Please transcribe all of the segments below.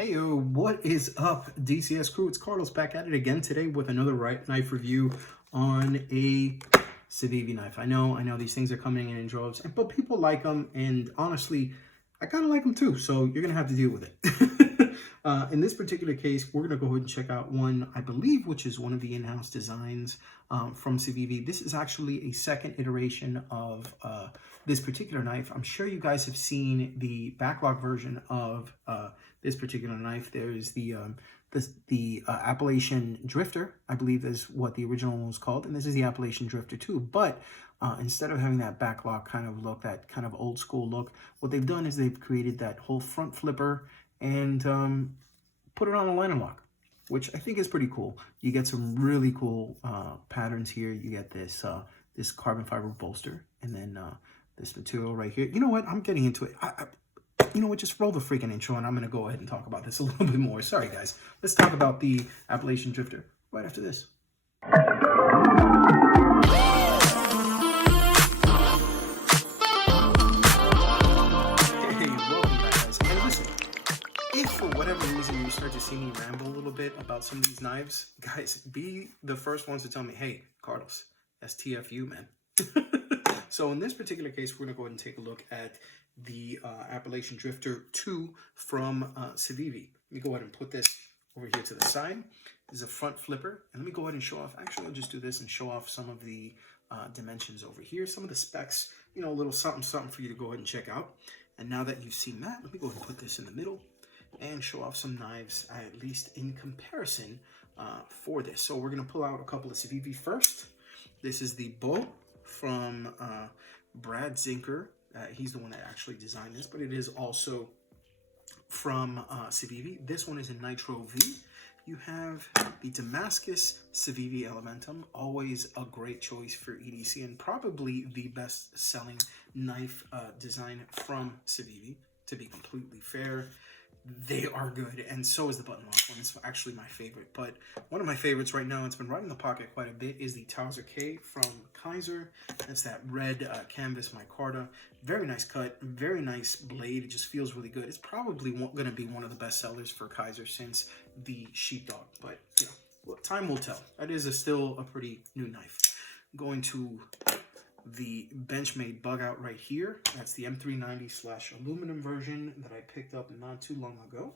Hey, what is up, DCS Crew? It's Carlos back at it again today with another knife review on a Civivi knife. I know these things are coming in droves, but people like them, and honestly, I kind of like them too, so you're going to have to deal with it. In this particular case, we're going to go ahead and check out one, I believe, which is one of the in-house designs from Civivi. This is actually a second iteration of this particular knife. I'm sure you guys have seen the backlog version of this particular knife. There's the Appalachian Drifter, I believe is what the original one was called, and this is the Appalachian Drifter II. But instead of having that backlog kind of look, that kind of old school look, what they've done is they've created that whole front flipper and put it on a line and lock, which I think is pretty cool. You get some really cool patterns here. You get this this carbon fiber bolster, and then this material right here. You know what? I'm getting into it. You know what, just roll the freaking intro and I'm going to go ahead and talk about this a little bit more. Sorry, guys. Let's talk about the Appalachian Drifter right after this. Hey, welcome back, guys. And listen, if for whatever reason you start to see me ramble a little bit about some of these knives, guys, be the first ones to tell me, hey, Carlos, that's TFU, man. So in this particular case, we're going to go ahead and take a look at the Appalachian Drifter II from Civivi. Let me go ahead and put this over here to the side. This is a front flipper. And let me go ahead and show off. Actually, I'll just do this and show off some of the dimensions over here. Some of the specs, you know, a little something for you to go ahead and check out. And now that you've seen that, let me go ahead and put this in the middle and show off some knives, at least in comparison for this. So we're going to pull out a couple of Civivi first. This is the bow from Brad Zinker. He's the one that actually designed this, but it is also from Civivi. This one is in Nitro V. You have the Damascus Civivi Elementum, always a great choice for EDC and probably the best-selling knife design from Civivi, to be completely fair. They are good, and so is the button lock one. It's actually my favorite, but one of my favorites right now, it's been right in the pocket quite a bit, is the Towser K from Kaiser. That's that red canvas micarta. Very nice cut, very nice blade. It just feels really good. It's probably going to be one of the best sellers for Kaiser since the Sheepdog, but you know, well, time will tell. That is still a pretty new knife. I'm going to the Benchmade bug out right here. That's the M390/aluminum version that I picked up not too long ago.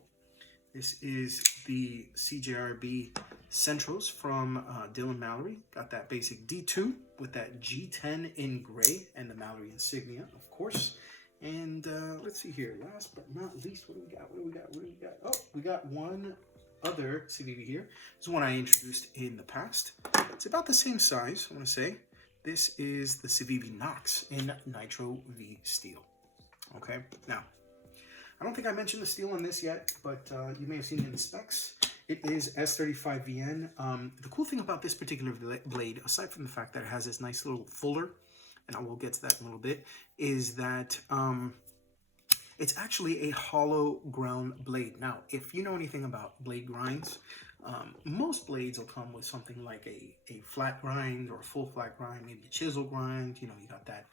This is the CJRB Centros from Dylan Mallory. Got that basic D2 with that G10 in gray and the Mallory insignia, of course. And let's see here. Last but not least, what do we got? What do we got? Oh, we got one other Civivi here. This is one I introduced in the past. It's about the same size, I want to say. This is the Civivi Nox in Nitro V steel. Okay, now, I don't think I mentioned the steel on this yet, but you may have seen it in the specs. It is S35VN. The cool thing about this particular blade, aside from the fact that it has this nice little fuller, and I will get to that in a little bit, is that it's actually a hollow ground blade. Now, if you know anything about blade grinds, most blades will come with something like a flat grind or a full flat grind, maybe a chisel grind. You know, you got that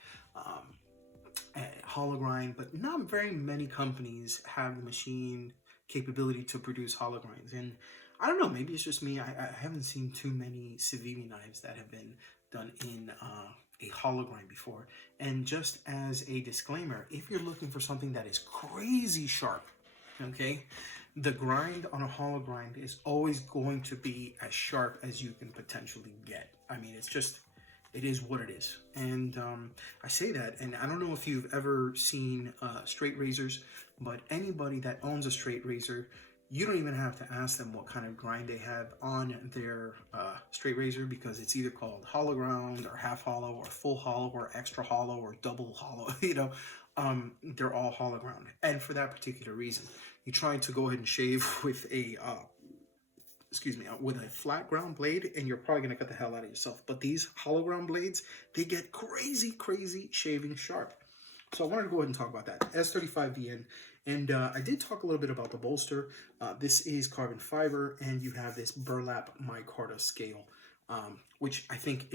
hollow grind, but not very many companies have the machine capability to produce hollow grinds. And I don't know, maybe it's just me. I haven't seen too many Civivi knives that have been done in a hollow grind before. And just as a disclaimer, if you're looking for something that is crazy sharp, okay, the grind on a hollow grind is always going to be as sharp as you can potentially get. I mean, it's just, it is what it is. And I say that, and I don't know if you've ever seen straight razors, but anybody that owns a straight razor, you don't even have to ask them what kind of grind they have on their straight razor, because it's either called hollow ground or half hollow or full hollow or extra hollow or double hollow. You know, they're all hollow ground. And for that particular reason, you try to go ahead and shave with a with a flat ground blade, and you're probably gonna cut the hell out of yourself. But these hollow ground blades, they get crazy shaving sharp. So I wanted to go ahead and talk about that. S35VN. And I did talk a little bit about the bolster. This is carbon fiber, and you have this burlap micarta scale, which I think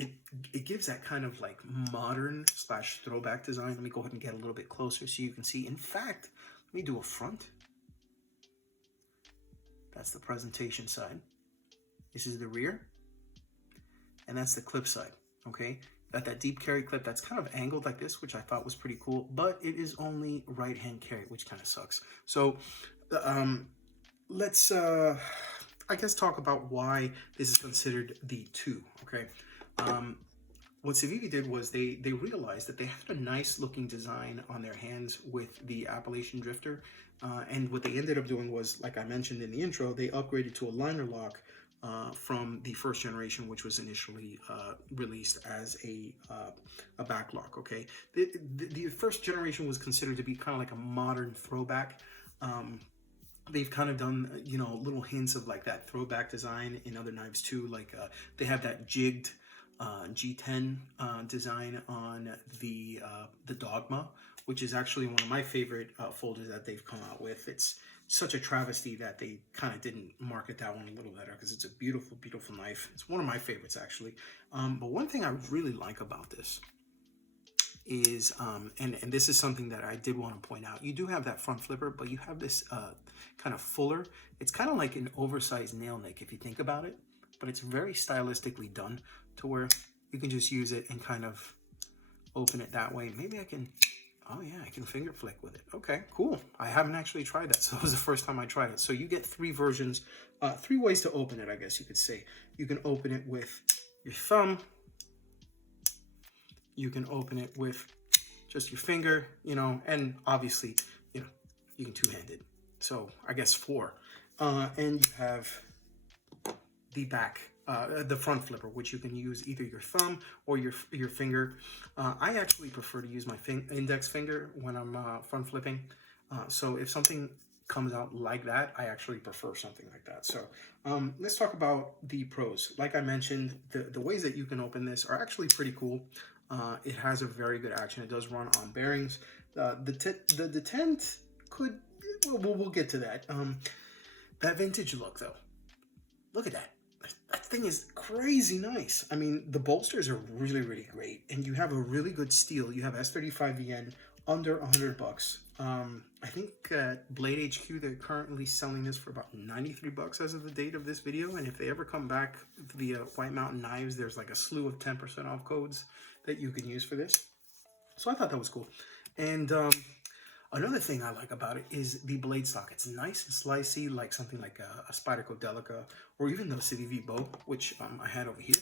it gives that kind of like modern / throwback design. Let me go ahead and get a little bit closer so you can see. In fact, let me do a front. That's the presentation side. This is the rear, and that's the clip side, okay? Got that deep carry clip that's kind of angled like this, which I thought was pretty cool, but it is only right-hand carry, which kind of sucks. So let's, I guess, talk about why this is considered the 2, okay? What Civivi did was they realized that they had a nice looking design on their hands with the Appalachian Drifter, and what they ended up doing was, like I mentioned in the intro, they upgraded to a liner lock from the first generation, which was initially released as a back lock. Okay, the first generation was considered to be kind of like a modern throwback. They've kind of done, you know, little hints of like that throwback design in other knives too. Like they have that jigged G10 design on the Dogma, which is actually one of my favorite folders that they've come out with. It's such a travesty that they kind of didn't market that one a little better, because it's a beautiful, beautiful knife. It's one of my favorites, actually. But one thing I really like about this is, and this is something that I did want to point out, you do have that front flipper, but you have this kind of fuller. It's kind of like an oversized nail nick if you think about it, but it's very stylistically done to where you can just use it and kind of open it that way. Maybe I can, oh yeah, I can finger flick with it. Okay, cool. I haven't actually tried that, so that was the first time I tried it. So you get 3 versions, 3 ways to open it, I guess you could say. You can open it with your thumb. You can open it with just your finger, you know, and obviously, you know, you can two-handed. So I guess 4. And you have the back, the front flipper, which you can use either your thumb or your finger. I actually prefer to use my index finger when I'm front flipping. So if something comes out like that, I actually prefer something like that. So let's talk about the pros. Like I mentioned, the ways that you can open this are actually pretty cool. It has a very good action. It does run on bearings. The detent could, we'll get to that. That vintage look though, look at that. That thing is crazy nice. I mean, the bolsters are really, really great, and you have a really good steel. You have S35VN under $100. I think Blade HQ, they're currently selling this for about $93 as of the date of this video, and if they ever come back via White Mountain Knives, there's like a slew of 10% off codes that you can use for this. So I thought that was cool. And another thing I like about it is the blade stock. It's nice and slicey, like something like a Spyderco Delica, or even the Civivi bow, which I had over here.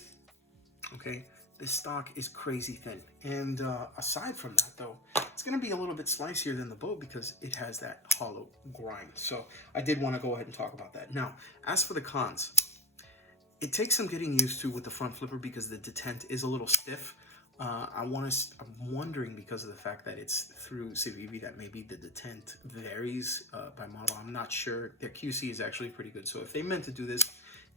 Okay, this stock is crazy thin. And aside from that though, it's gonna be a little bit slicier than the bow because it has that hollow grind. So I did want to go ahead and talk about that. Now, as for the cons, it takes some getting used to with the front flipper because the detent is a little stiff. I'm wondering, because of the fact that it's through Civivi, that maybe the detent varies by model. I'm not sure. Their QC is actually pretty good. So if they meant to do this,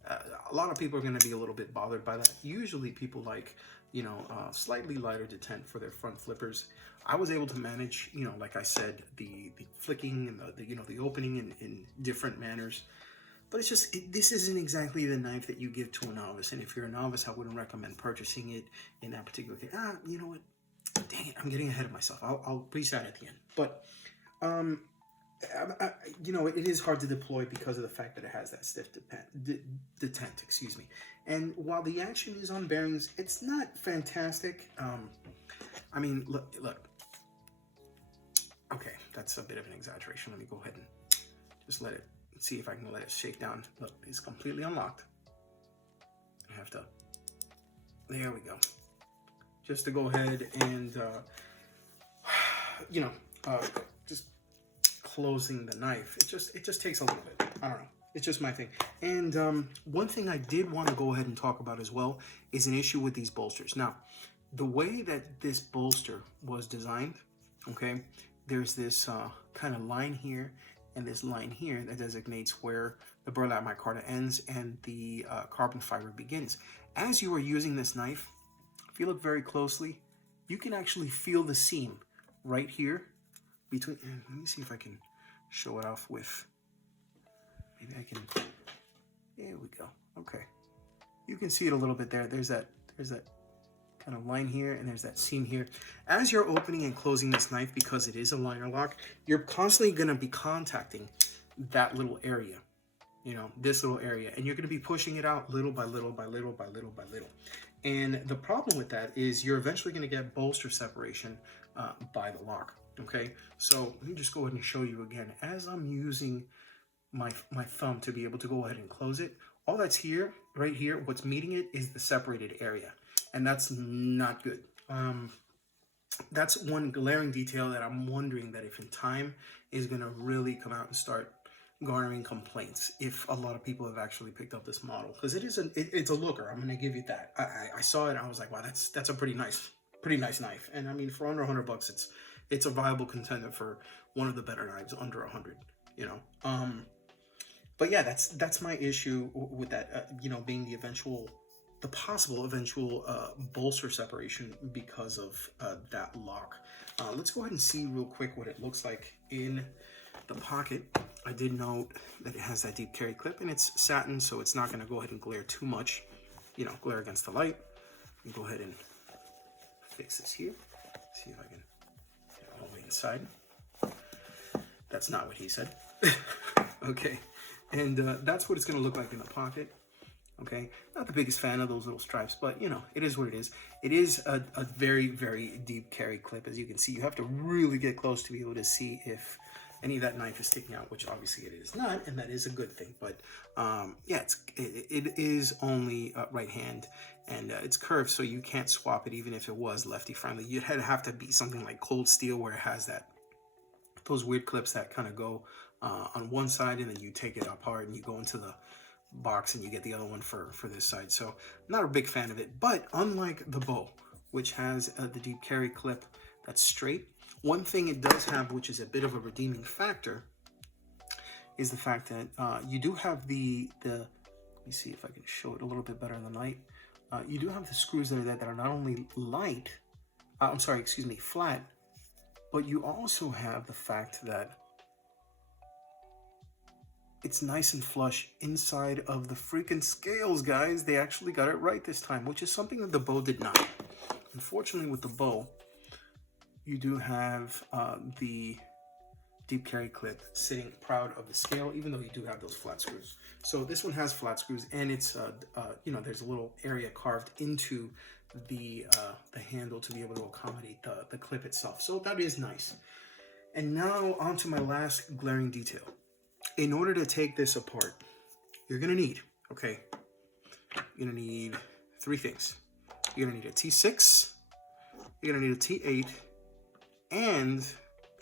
a lot of people are going to be a little bit bothered by that. Usually people like, you know, slightly lighter detent for their front flippers. I was able to manage, you know, like I said, the flicking and the you know, the opening in different manners. But it's just, this isn't exactly the knife that you give to a novice. And if you're a novice, I wouldn't recommend purchasing it in that particular case. You know what? Dang it, I'm getting ahead of myself. I'll preach that at the end. But, you know, it is hard to deploy because of the fact that it has that stiff detent, excuse me. And while the action is on bearings, it's not fantastic. I mean, look. Okay, that's a bit of an exaggeration. Let me go ahead and just let it. See if I can let it shake down. Look, it's completely unlocked. I have to, there we go. Just to go ahead and, you know, just closing the knife. It just takes a little bit. I don't know. It's just my thing. And one thing I did want to go ahead and talk about as well is an issue with these bolsters. Now, the way that this bolster was designed, okay, there's this kind of line here and this line here that designates where the burlap micarta ends and the carbon fiber begins. As you are using this knife, if you look very closely, you can actually feel the seam right here between. Let me see if I can show it off with. Maybe I can. There we go. Okay, you can see it a little bit there. There's that kind of line here, and there's that seam here. As you're opening and closing this knife, because it is a liner lock, you're constantly going to be contacting that little area. you know, this little area, and you're going to be pushing it out little by little by little by little by little. And the problem with that is you're eventually going to get bolster separation by the lock. Okay, so let me just go ahead and show you again as I'm using my thumb to be able to go ahead and close it. All that's here, right here, what's meeting it is the separated area, and that's not good. That's one glaring detail that I'm wondering that if in time is going to really come out and start garnering complaints if a lot of people have actually picked up this model, because it's a looker. I'm going to give you that. I saw it and I was like, wow, that's a pretty nice knife. And I mean, for under $100, it's a viable contender for one of the better knives under 100, you know. But yeah, that's my issue with that, you know, being the possible eventual bolster separation because of that lock. Let's go ahead and see real quick what it looks like in the pocket. I did note that it has that deep carry clip, and it's satin, so it's not going to go ahead and glare too much, you know, glare against the light. Let me go ahead and fix this here. See if I can get it all the way inside. That's not what he said. Okay, and that's what it's going to look like in the pocket. Okay, not the biggest fan of those little stripes, but you know, it is what it is. It is a very, very deep carry clip. As you can see, you have to really get close to be able to see if any of that knife is sticking out, which obviously it is not, and that is a good thing. But yeah, it is only right hand, and it's curved, so you can't swap it even if it was lefty friendly. You'd have to be something like cold steel, where it has those weird clips that kind of go on one side, and then you take it apart and you go into the box and you get the other one for this side. So not a big fan of it. But unlike the bow, which has the deep carry clip that's straight, one thing it does have, which is a bit of a redeeming factor, is the fact that you do have the let me see if I can show it a little bit better in the light. You do have the screws that are not only flat, but you also have the fact that it's nice and flush inside of the freaking scales, guys. They actually got it right this time, which is something that the bow did not. Unfortunately, with the bow, you do have the deep carry clip sitting proud of the scale, even though you do have those flat screws. So this one has flat screws, and it's you know, there's a little area carved into the handle to be able to accommodate the clip itself. So that is nice. And now onto my last glaring detail. In order to take this apart, you're gonna need, okay, you're gonna need three things. You're gonna need a T6, you're gonna need a T8, and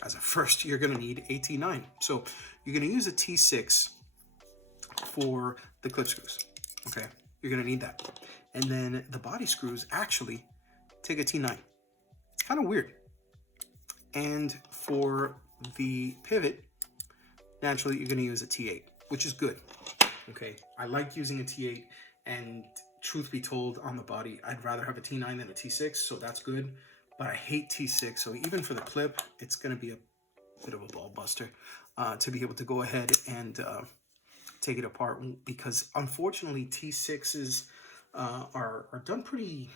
as a first, you're gonna need a T9. So you're gonna use a T6 for the clip screws, okay? You're gonna need that. And then the body screws actually take a T9. It's kind of weird. And for the pivot, naturally, you're going to use a T8, which is good. Okay, I like using a T8, and truth be told, on the body, I'd rather have a T9 than a T6, so that's good. But I hate T6, so even for the clip, it's going to be a bit of a ball buster to be able to go ahead and take it apart, because unfortunately, T6s are done pretty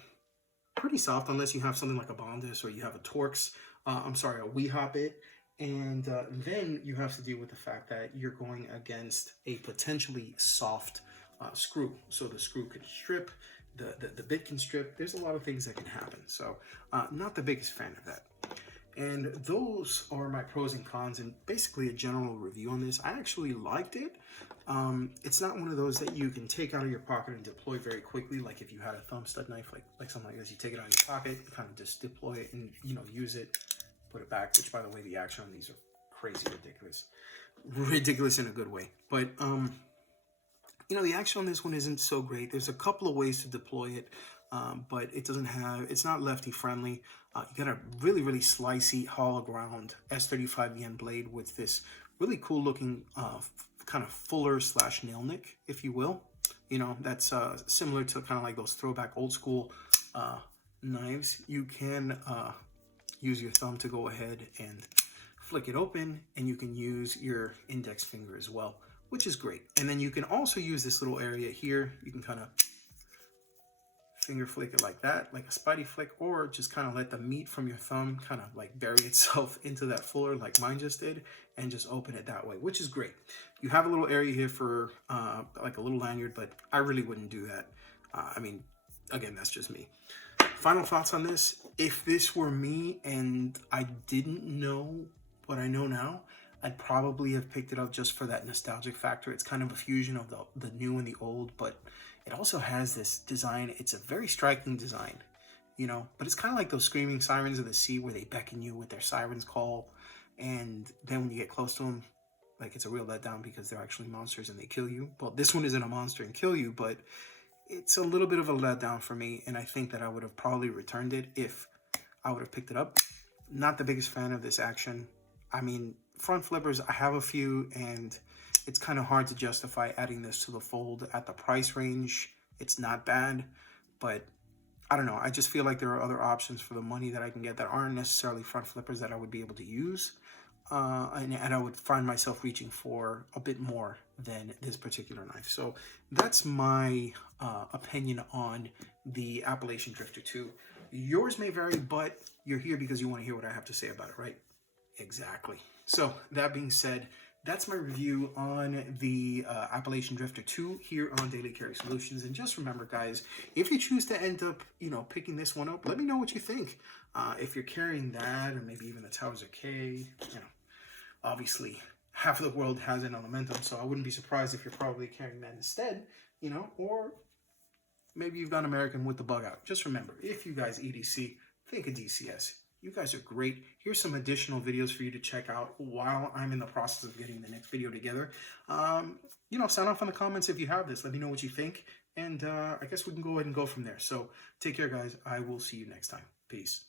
soft, unless you have something like a Bondus or you have a Torx. A WeHop it. And then you have to deal with the fact that you're going against a potentially soft screw. So the screw can strip, the bit can strip. There's a lot of things that can happen. So not the biggest fan of that. And those are my pros and cons, and basically a general review on this. I actually liked it. It's not one of those that you can take out of your pocket and deploy very quickly. Like if you had a thumb stud knife, like something like this, you take it out of your pocket, kind of just deploy it and, you know, use it. Put it back, which by the way, the action on these are crazy ridiculous in a good way. But you know, the action on this one isn't so great. There's a couple of ways to deploy it, but it's not lefty friendly. You got a really slicey hollow ground S35VN blade with this really cool looking kind of fuller / nail nick, if you will. You know, that's similar to kind of like those throwback old school knives. You can use your thumb to go ahead and flick it open, and you can use your index finger as well, which is great. And then you can also use this little area here. You can kind of finger flick it like that, like a spidey flick, or just kind of let the meat from your thumb kind of like bury itself into that fuller like mine just did, and just open it that way, which is great. You have a little area here for like a little lanyard, but I really wouldn't do that. I mean, again, that's just me. Final thoughts on this. If this were me and I didn't know what I know now, I'd probably have picked it up just for that nostalgic factor. It's kind of a fusion of the new and the old, but it also has this design. It's a very striking design, you know, but it's kind of like those screaming sirens of the sea where they beckon you with their sirens call. And then when you get close to them, like, it's a real letdown because they're actually monsters and they kill you. Well, this one isn't a monster and kill you, but it's a little bit of a letdown for me. And I think that I would have probably returned it if I would have picked it up. Not the biggest fan of this action. I mean, front flippers, I have a few, and it's kind of hard to justify adding this to the fold at the price range. It's not bad, but I don't know. I just feel like there are other options for the money that I can get that aren't necessarily front flippers that I would be able to use. And I would find myself reaching for a bit more than this particular knife. So that's my opinion on the Appalachian Drifter II. Yours may vary, but you're here because you want to hear what I have to say about it, right? Exactly. So that being said, that's my review on the Appalachian Drifter II here on Daily Carry Solutions. And just remember, guys, if you choose to end up, you know, picking this one up, let me know what you think. If you're carrying that, or maybe even the Towers of K, you know, obviously half of the world has an Elementum, so I wouldn't be surprised if you're probably carrying that instead, you know, or maybe you've gone American with the bug out. Just remember, if you guys EDC, think of DCS. You guys are great. Here's some additional videos for you to check out while I'm in the process of getting the next video together. You know, sound off in the comments if you have this. Let me know what you think. And I guess we can go ahead and go from there. So take care, guys. I will see you next time. Peace.